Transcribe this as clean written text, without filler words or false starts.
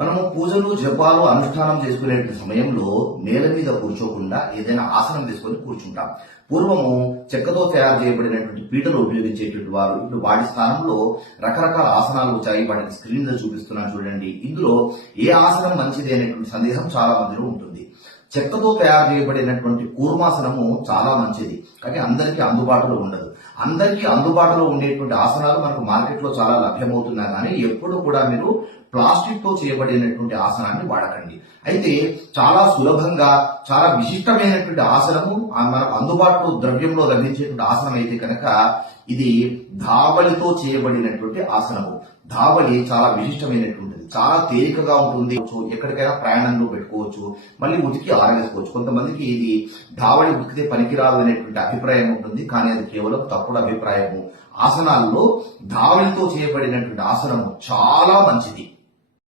మనము పూజలు జపాలు అనుష్ఠానం చేసుకునే సమయంలో నేల మీద కూర్చోకుండా ఏదైనా ఆసనం తీసుకొని కూర్చుంటాం. పూర్వము చెక్కతో తయారు చేయబడినటువంటి పీటలు ఉపయోగించేటువంటి వారు ఇప్పుడు వాటి స్థానంలో రకరకాల ఆసనాలు వచ్చాయి. వాటిని స్క్రీన్ మీద చూపిస్తున్నాను చూడండి. ఇందులో ఏ ఆసనం మంచిది అనేటువంటి సందేహం చాలా మందిలో ఉంటుంది. చెక్కతో తయారు చేయబడినటువంటి కూర్మాసనము చాలా మంచిది, కానీ అందరికీ అందుబాటులో ఉండదు. అందరికీ అందుబాటులో ఉండేటువంటి ఆసనాలు మనకు మార్కెట్లో చాలా లభ్యమవుతున్నా కానీ ఎప్పుడు కూడా మీరు ప్లాస్టిక్ తో చేయబడినటువంటి ఆసనాన్ని వాడకండి. అయితే చాలా సులభంగా చాలా విశిష్టమైనటువంటి ఆసనము మనకు అందుబాటులో ద్రవ్యంలో లభించేటువంటి ఆసనం అయితే కనుక ఇది ధావళితో చేయబడినటువంటి ఆసనము. ధావళి చాలా విశిష్టమైనటువంటిది, చాలా తేలికగా ఉంటుంది. ఎక్కడికైనా ప్రయాణంలో పెట్టుకోవచ్చు, మళ్ళీ ఉతికి ఆరవేసుకోవచ్చు. కొంతమందికి ఇది ధావళి ఉతికితే పనికిరాదు అనేటువంటి అభిప్రాయం ఉంటుంది, కానీ అది కేవలం తప్పుడు అభిప్రాయము. ఆసనాల్లో ధావళితో చేయబడినటువంటి ఆసనము చాలా మంచిది.